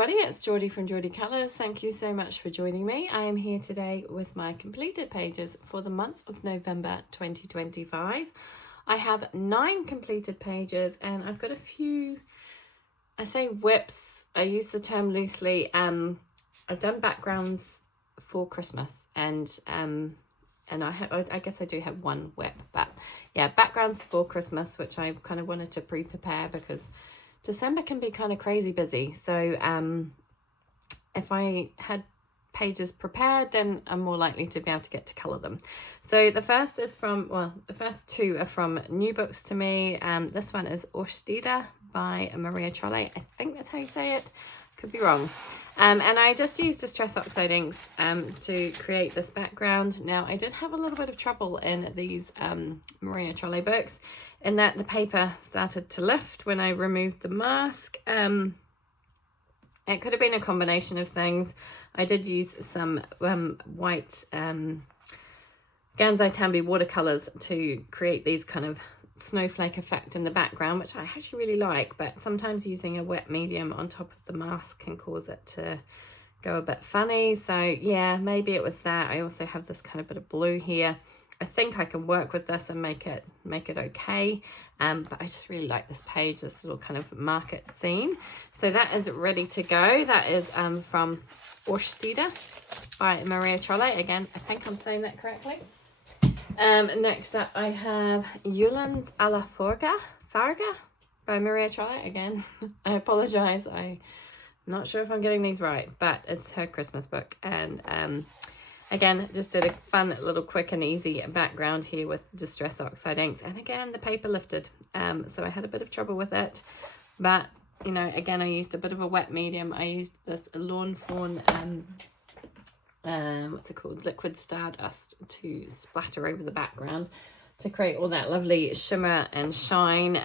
everybody, it's Geordie from Geordie Colours. Thank you so much for joining me. I am here today with my completed pages for the month of November 2025. I have 9 completed pages and I've got a few, I say whips, I use the term loosely. I've done backgrounds for Christmas and I guess I do have one whip, but yeah, backgrounds for Christmas, which I kind of wanted to pre-prepare because December can be kind of crazy busy. So if I had pages prepared, then I'm more likely to be able to get to colour them. So the first is from, well, the first 2 are from new books to me. This one is Orstida by Maria Trolle. I think that's how you say it. Could be wrong. And I just used Distress Oxide inks to create this background. Now, I did have a little bit of trouble in these Maria Trolle books in that the paper started to lift when I removed the mask. It could have been a combination of things. I did use some white Gansai Tambi watercolours to create these kind of snowflake effect in the background, which I actually really like, but sometimes using a wet medium on top of the mask can cause it to go a bit funny. So yeah, maybe it was that. I also have this kind of bit of blue here. I think I can work with this and make it okay, but I just really like this page, this little kind of market scene. So that is ready to go. That is from Orstida by Maria Trolle. Again, I think I'm saying that correctly. Next up I have Yulans a la Farga by Maria Trolle. Again, I apologise, I'm not sure if I'm getting these right, but it's her Christmas book. And again, just did a fun little quick and easy background here with Distress Oxide inks. And again, the paper lifted, so I had a bit of trouble with it. But, you know, again, I used a bit of a wet medium. I used this Lawn Fawn, what's it called? Liquid Stardust to splatter over the background to create all that lovely shimmer and shine.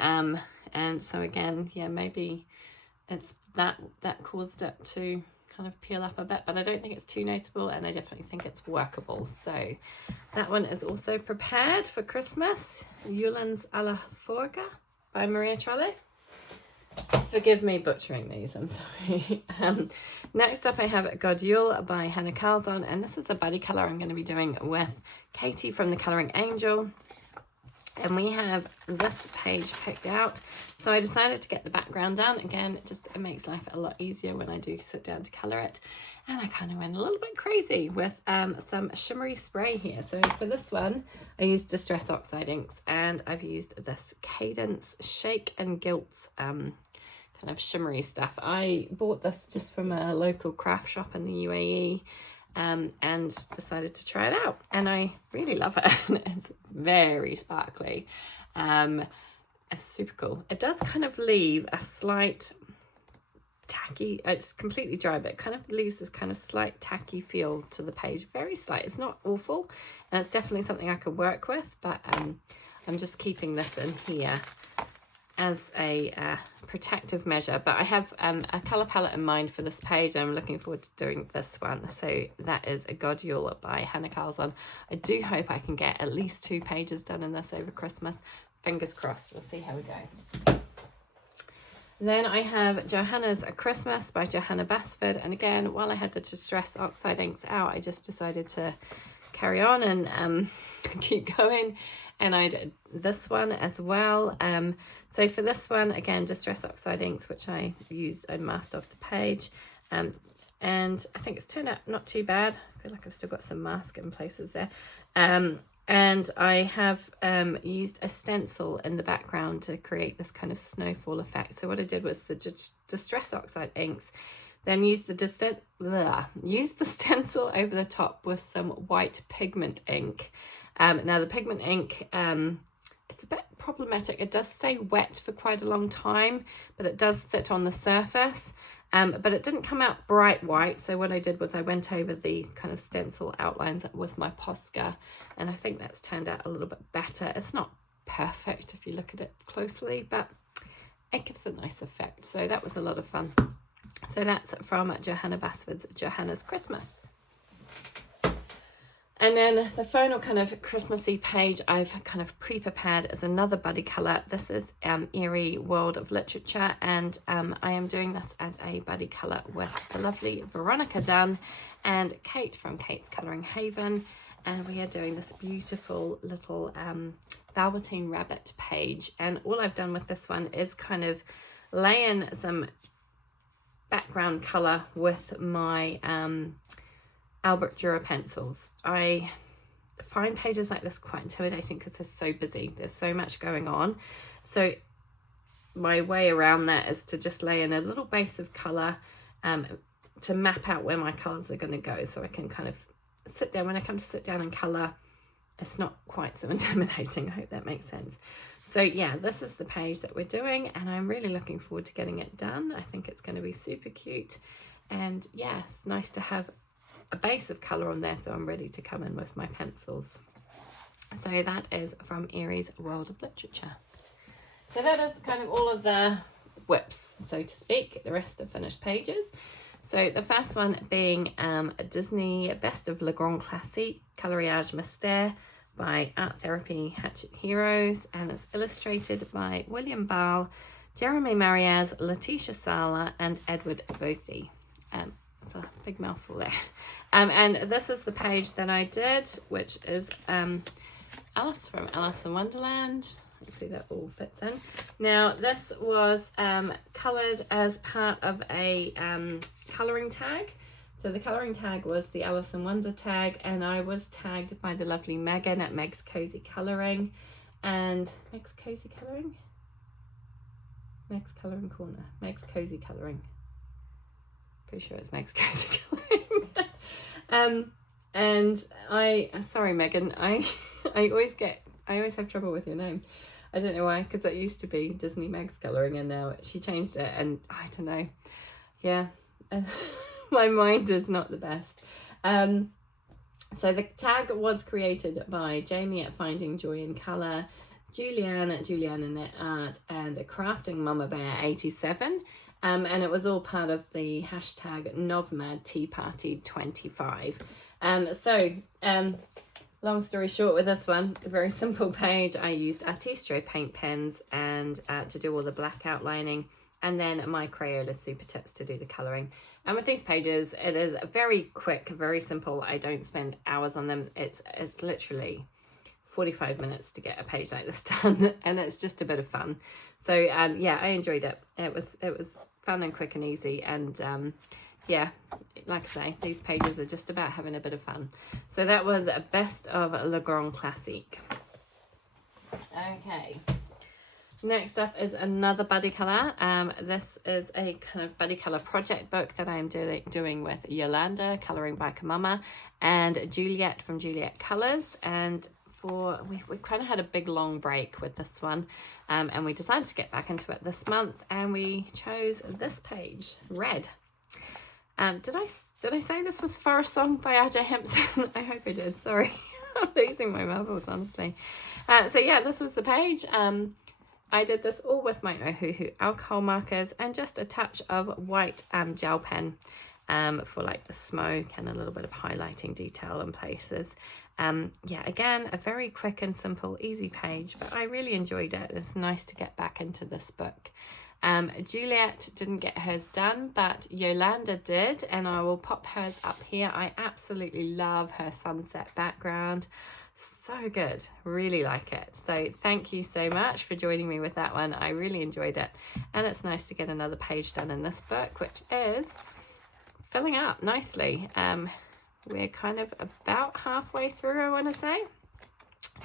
And so again, yeah, maybe it's that caused it to kind of peel up a bit, but I don't think it's too noticeable and I definitely think it's workable. So that one is also prepared for Christmas. Yulans a la Farga by Maria Trolle. Forgive me butchering these, I'm sorry. Next up I have Godule by Hannah Carlson, and this is a buddy colour I'm going to be doing with Katie from the Colouring Angel. And we have this page picked out. So I decided to get the background done. Again, it makes life a lot easier when I do sit down to colour it. And I kind of went a little bit crazy with some shimmery spray here. So for this one, I used Distress Oxide inks, and I've used this Cadence Shake and Gilt kind of shimmery stuff. I bought this just from a local craft shop in the UAE. And decided to try it out, and I really love it. It's very sparkly. It's super cool. It does kind of leave a slight tacky, it's completely dry, but it kind of leaves this kind of slight tacky feel to the page. Very slight. It's not awful, and it's definitely something I could work with, but I'm just keeping this in here as a protective measure. But I have a colour palette in mind for this page, and I'm looking forward to doing this one. So that is a Godule by Hannah Carlson. I do hope I can get at least 2 pages done in this over Christmas. Fingers crossed. We'll see how we go. Then I have Johanna's Christmas by Johanna Basford, and again, while I had the Distress Oxide inks out, I just decided to carry on and keep going. And I did this one as well. So for this one, again, Distress Oxide inks, which I used and masked off the page. And I think it's turned out not too bad. I feel like I've still got some mask in places there. And I have used a stencil in the background to create this kind of snowfall effect. So what I did was the Distress Oxide inks, then use the stencil over the top with some white pigment ink. Now the pigment ink, it's a bit problematic. It does stay wet for quite a long time, but it does sit on the surface. But it didn't come out bright white. So what I did was I went over the kind of stencil outlines with my Posca, and I think that's turned out a little bit better. It's not perfect if you look at it closely, but it gives a nice effect. So that was a lot of fun. So that's from Johanna Basford's Johanna's Christmas. And then the final kind of Christmassy page I've kind of pre-prepared is another buddy colour. This is Eerie World of Literature, and I am doing this as a buddy colour with the lovely Veronica Dunn and Kate from Kate's Colouring Haven. And we are doing this beautiful little velveteen rabbit page. And all I've done with this one is kind of lay in some background colour with my Albert Dürer pencils. I find pages like this quite intimidating because they're so busy. There's so much going on. So my way around that is to just lay in a little base of colour to map out where my colours are going to go, so I can kind of sit down. When I come to sit down and colour, it's not quite so intimidating. I hope that makes sense. So yeah, this is the page that we're doing, and I'm really looking forward to getting it done. I think it's going to be super cute, and yeah, it's nice to have a base of colour on there, so I'm ready to come in with my pencils. So that is from Eerie's World of Literature. So that is kind of all of the whips, so to speak. The rest are finished pages. So the first one being a Disney Best of Le Grand Classique Coloriage Mystère by Art Therapy Hatchet Heroes, and it's illustrated by William Ball, Jeremy Mariez, Letitia Sala, and Edward Bothy. It's a big mouthful there. And this is the page that I did, which is Alice from Alice in Wonderland. Hopefully that all fits in. Now this was coloured as part of a colouring tag. So the colouring tag was the Alice in Wonder tag, and I was tagged by the lovely Megan at Megs Cozy Colouring. And Megs Cozy Colouring? Megs Colouring Corner. Megs Cozy Colouring. Pretty sure it's Megs Cozy Colouring. And sorry Megan, I always have trouble with your name. I don't know why, because that used to be Disney Megs Colouring, and now she changed it, and I don't know. Yeah, my mind is not the best. So the tag was created by Jamie at Finding Joy in Colour, Julianne at Julianne in Net Art, and Crafting Mama Bear 87. And it was all part of the hashtag Novmad Tea Party 25. Long story short with this one, a very simple page. I used Artistro paint pens and to do all the black outlining, and then my Crayola Super Tips to do the colouring. And with these pages, it is very quick, very simple. I don't spend hours on them. It's literally 45 minutes to get a page like this done, and it's just a bit of fun. So yeah, I enjoyed it. It was fun and quick and easy, and yeah, like I say, these pages are just about having a bit of fun. So that was a Best of Le Grand Classique. Okay, next up is another buddy colour. This is a kind of buddy colour project book that I'm doing with Yolanda, Colouring by Kamama, and Juliet from Juliet Colours. And we kind of had a big long break with this one, and we decided to get back into it this month, and we chose this page, Red. Did I say this was Forest Song by R.J. Hempson? I hope I did. Sorry, I'm losing my marbles, honestly. So yeah, this was the page. I did this all with my Ohuhu alcohol markers and just a touch of white gel pen for like the smoke and a little bit of highlighting detail in places. Yeah, again, a very quick and simple, easy page, but I really enjoyed it. It's nice to get back into this book. Juliet didn't get hers done, but Yolanda did, and I will pop hers up here. I absolutely love her sunset background. So good, really like it. So thank you so much for joining me with that one. I really enjoyed it, and it's nice to get another page done in this book, which is filling up nicely. We're kind of about halfway through, I want to say.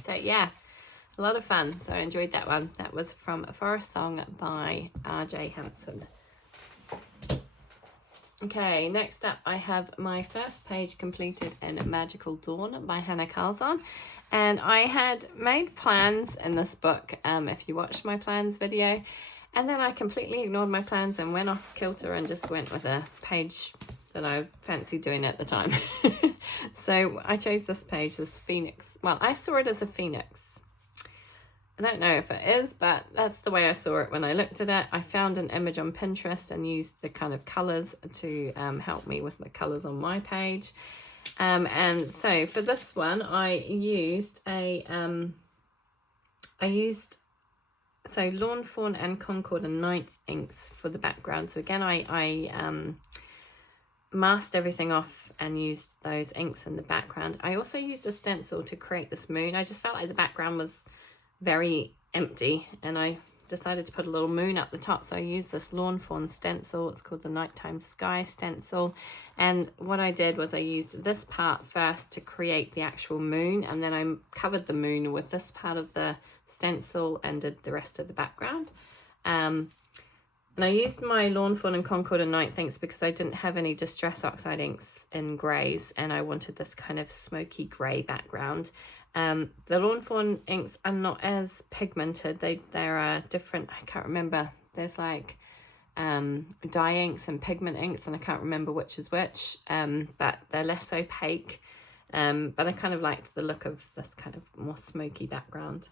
So yeah, a lot of fun. So I enjoyed that one. That was from Forest Song by R.J. Hempson. Okay, next up I have my first page completed in Magical Dawn by Hannah Carlson. And I had made plans in this book, if you watched my plans video, and then I completely ignored my plans and went off kilter and just went with a page that I fancied doing at the time. So I chose this page, this phoenix. Well, I saw it as a phoenix. I don't know if it is, but that's the way I saw it when I looked at it. I found an image on Pinterest and used the kind of colours to help me with the colours on my page. And so for this one, I used Lawn Fawn and Concord and Night inks for the background. So again, I masked everything off and used those inks in the background. I also used a stencil to create this moon. I just felt like the background was very empty, and I decided to put a little moon up the top, so I used this Lawn Fawn stencil. It's called the Nighttime Sky stencil, and what I did was I used this part first to create the actual moon, and then I covered the moon with this part of the stencil and did the rest of the background. And I used my Lawn Fawn and Concord and Night inks because I didn't have any Distress Oxide inks in greys, and I wanted this kind of smoky grey background. The Lawn Fawn inks are not as pigmented. There are different, I can't remember, there's like dye inks and pigment inks, and I can't remember which is which, but they're less opaque, but I kind of liked the look of this kind of more smoky background.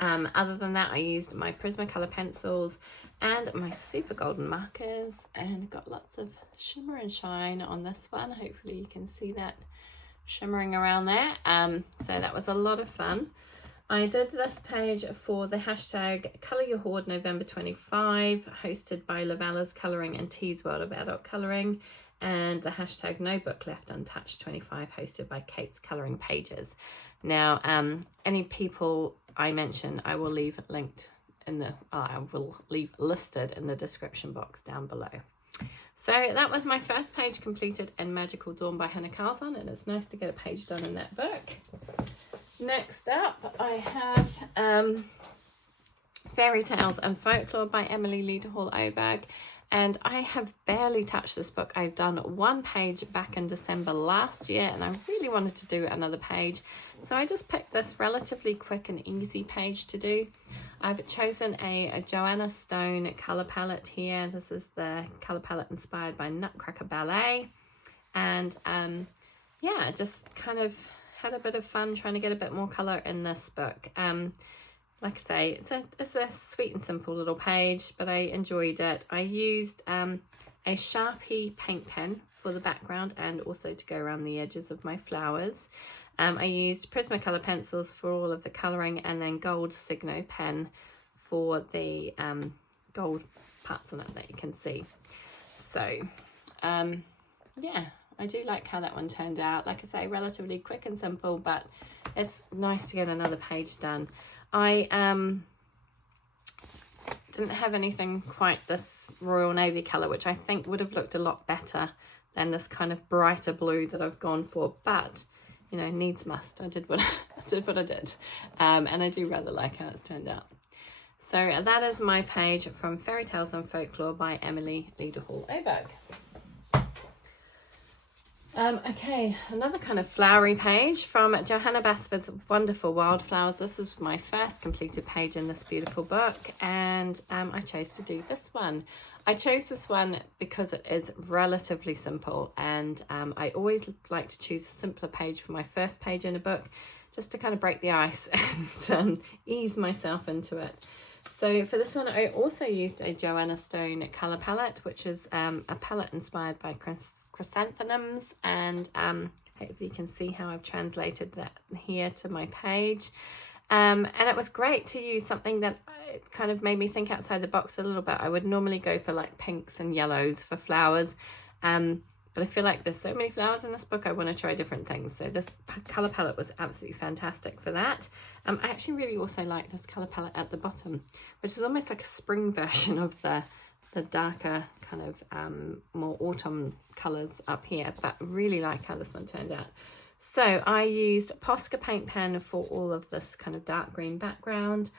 Other than that, I used my Prismacolor pencils and my super golden markers, and got lots of shimmer and shine on this one. Hopefully you can see that shimmering around there. So that was a lot of fun. I did this page for the hashtag Colour Your Hoard November 25, hosted by Lavella's Colouring and Tea's World of Adult Colouring, and the hashtag No Book Left Untouched 25, hosted by Kate's Colouring Pages. Now, any people I mention, I will leave linked in the, I will leave listed in the description box down below. So that was my first page completed in Magical Dawn by Hannah Carlson, and it's nice to get a page done in that book. Next up, I have Fairy Tales and Folklore by Emily Lederhall-Oberg, and I have barely touched this book. I've done one page back in December last year, and I really wanted to do another page, so I just picked this relatively quick and easy page to do. I've chosen a Joanna Stone colour palette here. This is the colour palette inspired by Nutcracker Ballet. And yeah, just kind of had a bit of fun trying to get a bit more colour in this book. Like I say, it's a sweet and simple little page, but I enjoyed it. I used a Sharpie paint pen for the background and also to go around the edges of my flowers. I used Prismacolor pencils for all of the colouring, and then gold Signo pen for the gold parts on it that you can see. So yeah, I do like how that one turned out. Like I say, relatively quick and simple, but it's nice to get another page done. I didn't have anything quite this Royal Navy colour, which I think would have looked a lot better than this kind of brighter blue that I've gone for, but you know, needs must. I did what I did, and I do rather like how it's turned out. So that is my page from Fairy Tales and Folklore by Emily Lederhall-Oberg. Okay, another kind of flowery page from Johanna Basford's Wonderful Wildflowers. This is my first completed page in this beautiful book, and I chose to do this one. I chose this one because it is relatively simple, and I always like to choose a simpler page for my first page in a book, just to kind of break the ice and ease myself into it. So for this one, I also used a Joanna Stone colour palette, which is a palette inspired by chrysanthemums, and hopefully you can see how I've translated that here to my page. And it was great to use something that it kind of made me think outside the box a little bit. I would normally go for like pinks and yellows for flowers, but I feel like there's so many flowers in this book, I want to try different things. So this colour palette was absolutely fantastic for that. I actually really also like this colour palette at the bottom, which is almost like a spring version of the darker kind of more autumn colours up here, but really like how this one turned out. So I used Posca paint pen for all of this kind of dark green background.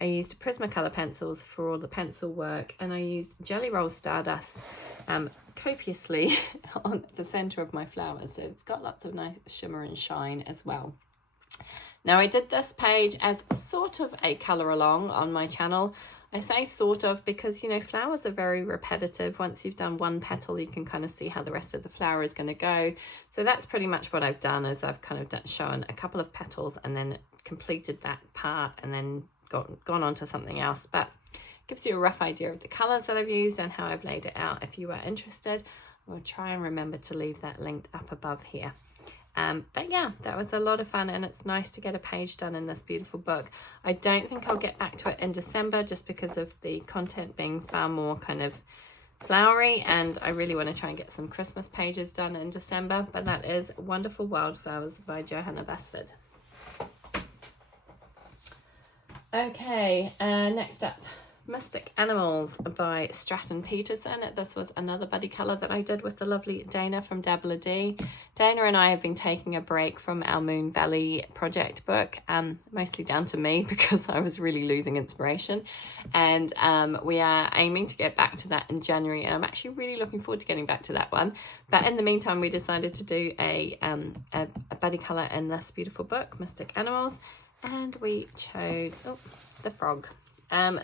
I used Prismacolor pencils for all the pencil work, and I used Jelly Roll Stardust copiously on the centre of my flowers. So it's got lots of nice shimmer and shine as well. Now I did this page as sort of a colour along on my channel. I say sort of because, you know, flowers are very repetitive. Once you've done one petal, you can kind of see how the rest of the flower is going to go. So that's pretty much what I've done, is I've kind of shown a couple of petals and then completed that part and then gone on to something else. But it gives you a rough idea of the colours that I've used and how I've laid it out if you are interested. we'll try and remember to leave that linked up above here. But yeah, that was a lot of fun, and it's nice to get a page done in this beautiful book. I don't think I'll get back to it in December just because of the content being far more kind of flowery, and I really want to try and get some Christmas pages done in December. But that is Wonderful Wildflowers by Johanna Basford. Okay, next up, Mystic Animals by Stratton Peterson. This was another buddy colour that I did with the lovely Dana from Dabbler D. Dana and I have been taking a break from our Moon Valley project book, mostly down to me because I was really losing inspiration, and we are aiming to get back to that in January, and I'm actually really looking forward to getting back to that one. But in the meantime, we decided to do a buddy colour in this beautiful book, Mystic Animals, and we chose the frog.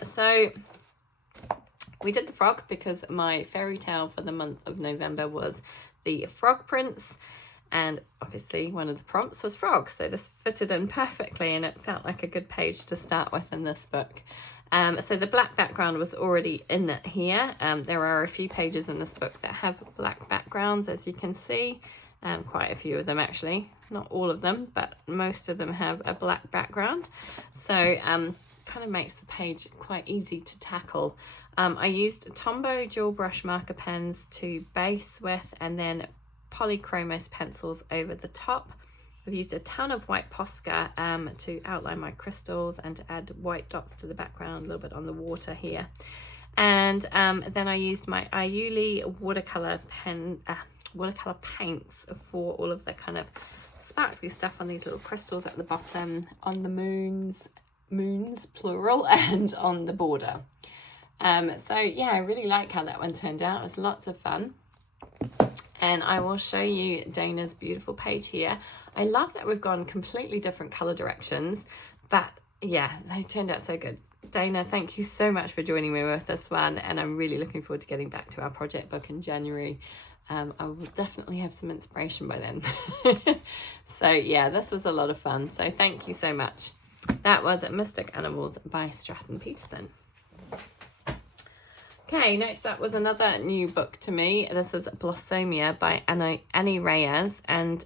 So we did the frog because my fairy tale for the month of November was the Frog Prince, and obviously one of the prompts was frogs, so this fitted in perfectly, and it felt like a good page to start with in this book. So the black background was already in it here. There are a few pages in this book that have black backgrounds, as you can see. Quite a few of them actually, not all of them, but most of them have a black background, so kind of makes the page quite easy to tackle. I used Tombow dual brush marker pens to base with, and then Polychromos pencils over the top. I've used a ton of white Posca to outline my crystals and to add white dots to the background, a little bit on the water here. And then I used my Iuli watercolor paints for all of the kind of sparkly stuff on these little crystals at the bottom, on the moons plural, and on the border. So yeah, I really like how that one turned out. It was lots of fun, and I will show you Dana's beautiful page here. I love that we've gone completely different color directions, but yeah, they turned out so good. Dana, thank you so much for joining me with this one, and I'm really looking forward to getting back to our project book in January. I will definitely have some inspiration by then. So yeah, this was a lot of fun, so thank you so much. That was Mystic Animals by Stratton Peterson. Okay, next up was another new book to me. This is Blossomia by Annie Reyes, and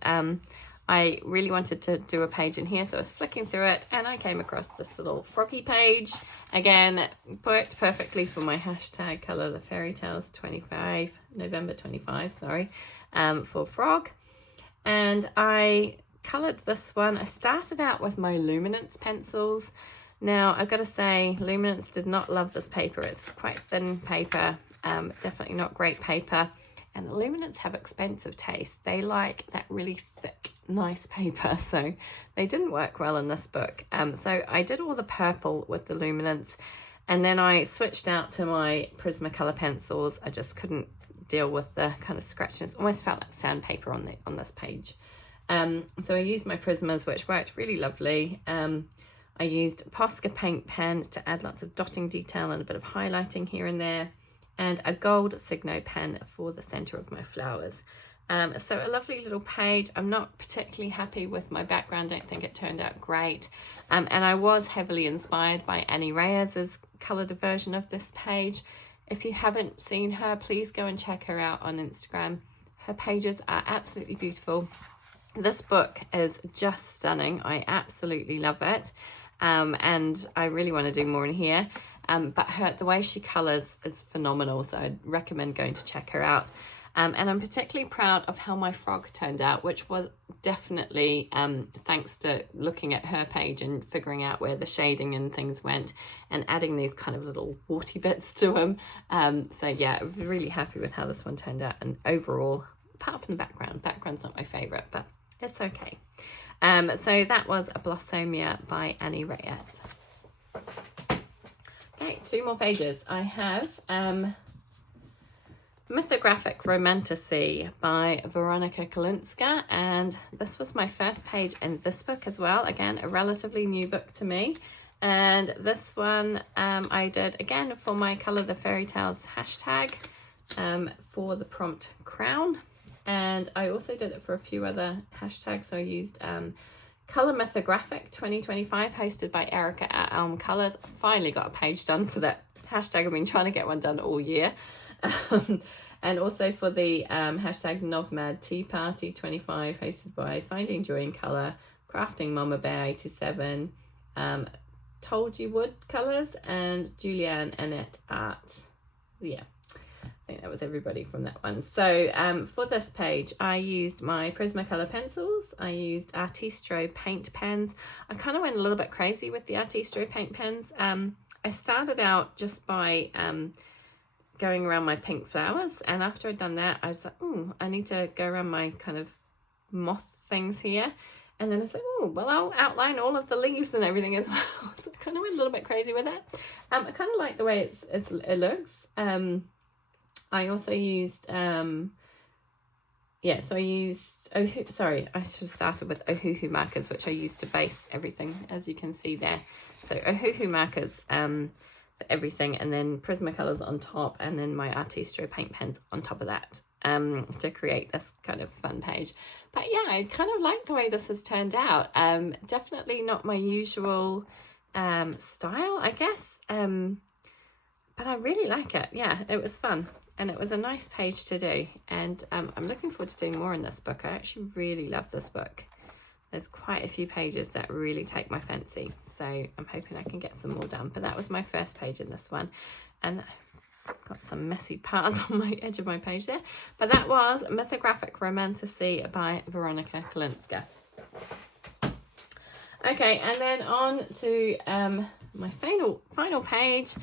I really wanted to do a page in here, so I was flicking through it and I came across this little froggy page. Again, worked perfectly for my hashtag colour the fairy tales 25, November 25, sorry, for frog. And I coloured this one. I started out with my Luminance pencils. Now, I've got to say, Luminance did not love this paper. It's quite thin paper, definitely not great paper. And the Luminance have expensive taste. They like that really thick, nice paper, so they didn't work well in this book. So I did all the purple with the Luminance, and then I switched out to my Prismacolor pencils. I just couldn't deal with the kind of scratchiness. Almost felt like sandpaper on this page. So I used my Prismas, which worked really lovely. I used Posca paint pen to add lots of dotting detail and a bit of highlighting here and there, and a gold Signo pen for the center of my flowers. So a lovely little page. I'm not particularly happy with my background. Don't think it turned out great. And I was heavily inspired by Annie Reyes's colored version of this page. If you haven't seen her, please go and check her out on Instagram. Her pages are absolutely beautiful. This book is just stunning. I absolutely love it. And I really want to do more in here. But the way she colours is phenomenal, so I'd recommend going to check her out. And I'm particularly proud of how my frog turned out, which was definitely thanks to looking at her page and figuring out where the shading and things went and adding these kind of little warty bits to them. So yeah, I'm really happy with how this one turned out. And overall, apart from the background's not my favourite, but it's okay. So that was a Blossomia by Annie Reyes. Okay, 2 more pages. I have Mythographic Romantasy by Veronika Kalinska, and this was my first page in this book as well. Again, a relatively new book to me. And this one I did again for my Colour the Fairy Tales hashtag for the prompt crown. And I also did it for a few other hashtags. So I used Colour Mythographic 2025 hosted by Erica at Elm Colours. Finally got a page done for that hashtag. I've been trying to get one done all year. And also for the hashtag Novmad Tea Party 25, hosted by Finding Joy in Colour, Crafting Mama Bear 87, Told You Wood Colours, and Julianne Annette Art. Yeah, I think that was everybody from that one. So for this page, I used my Prismacolor pencils. I used Artistro paint pens. I kind of went a little bit crazy with the Artistro paint pens. I started out just by going around my pink flowers, and after I'd done that, I was like, oh, I need to go around my kind of moth things here. And then I was like, oh, well, I'll outline all of the leaves and everything as well. So I kind of went a little bit crazy with it. I kind of like the way it looks. I also used, so I used, I should have started with Ohuhu markers, which I used to base everything, as you can see there. So Ohuhu markers for everything, and then Prismacolors on top, and then my Artistro paint pens on top of that to create this kind of fun page. But yeah, I kind of like the way this has turned out. Definitely not my usual style, I guess, but I really like it. Yeah, it was fun, and it was a nice page to do, and I'm looking forward to doing more in this book. I actually really love this book. There's quite a few pages that really take my fancy, so I'm hoping I can get some more done. But that was my first page in this one, and I've got some messy parts on my edge of my page there. But that was Mythographic Romantasy by Veronica Kalinska. Okay, and then on to my final page,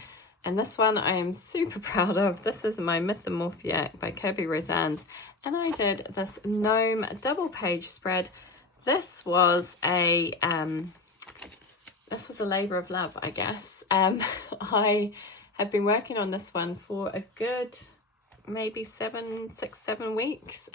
and this one I am super proud of. This is my Mythamorphia by Kirby Rosannes, and I did this gnome double page spread. This was a labor of love, I guess. I have been working on this one for a good maybe 7 weeks.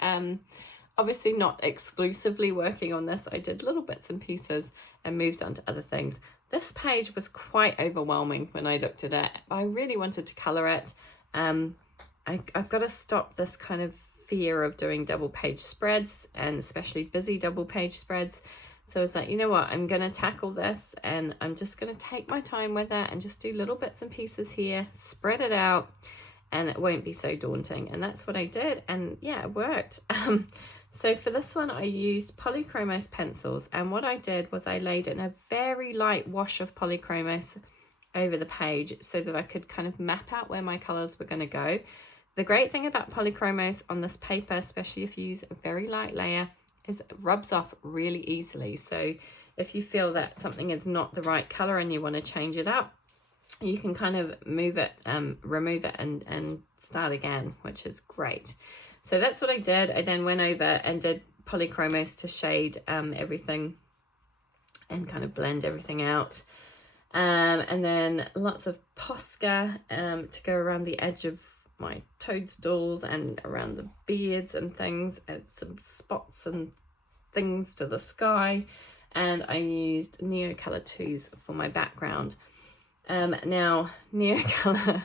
Obviously not exclusively working on this. I did little bits and pieces and moved on to other things. This page was quite overwhelming when I looked at it. I really wanted to colour it. I've got to stop this kind of fear of doing double page spreads, and especially busy double page spreads. So I was like, you know what, I'm going to tackle this, and I'm just going to take my time with it and just do little bits and pieces here, spread it out, and it won't be so daunting. And that's what I did, and yeah, it worked. So for this one, I used Polychromos pencils, and what I did was I laid in a very light wash of Polychromos over the page so that I could kind of map out where my colours were going to go. The great thing about Polychromos on this paper, especially if you use a very light layer, is it rubs off really easily. So if you feel that something is not the right colour and you want to change it up, you can kind of move it, remove it and start again, which is great. So that's what I did. I then went over and did Polychromos to shade everything and kind of blend everything out. And then lots of Posca to go around the edge of my toadstools and around the beards and things, and some spots and things to the sky. And I used Neocolor 2s for my background. Now Neocolor,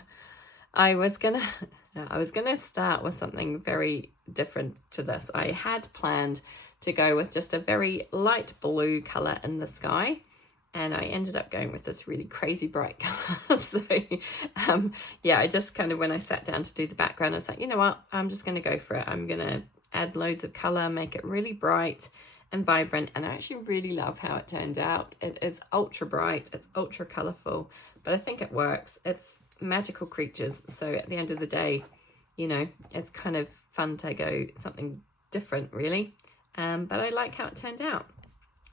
I was gonna start with something very different to this. I had planned to go with just a very light blue color in the sky, and I ended up going with this really crazy bright color. So yeah, I just kind of, when I sat down to do the background, I was like, you know what, I'm just going to go for it. I'm going to add loads of color, make it really bright and vibrant, and I actually really love how it turned out. It is ultra bright, it's ultra colorful, but I think it works. It's magical creatures, so at the end of the day, you know, it's kind of fun to go something different, really. But I like how it turned out.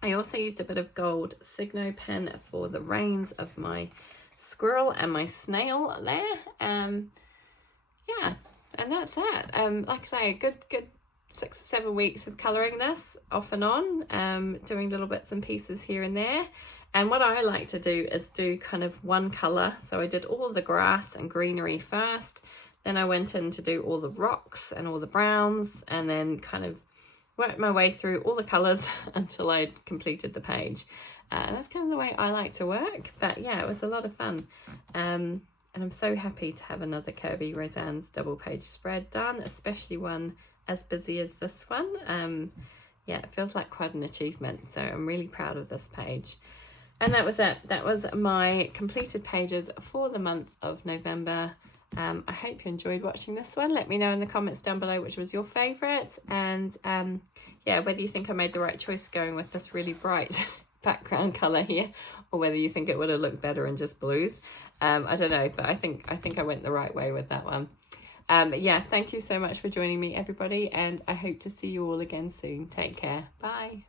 I also used a bit of gold Signo pen for the reins of my squirrel and my snail there. Yeah, and that's it. Like I say, a good 6 or 7 weeks of colouring this off and on, doing little bits and pieces here and there. And what I like to do is do kind of one colour. So I did all the grass and greenery first, then I went in to do all the rocks and all the browns, and then kind of worked my way through all the colours until I'd completed the page. That's kind of the way I like to work. But yeah, it was a lot of fun. And I'm so happy to have another Kirby Rosannes double page spread done, especially one as busy as this one. Yeah, it feels like quite an achievement. So I'm really proud of this page. And that was it. That was my completed pages for the month of November. I hope you enjoyed watching this one. Let me know in the comments down below which was your favourite, and yeah, whether you think I made the right choice going with this really bright background colour here, or whether you think it would have looked better in just blues. I don't know, but I think I went the right way with that one. Yeah, thank you so much for joining me, everybody, and I hope to see you all again soon. Take care. Bye.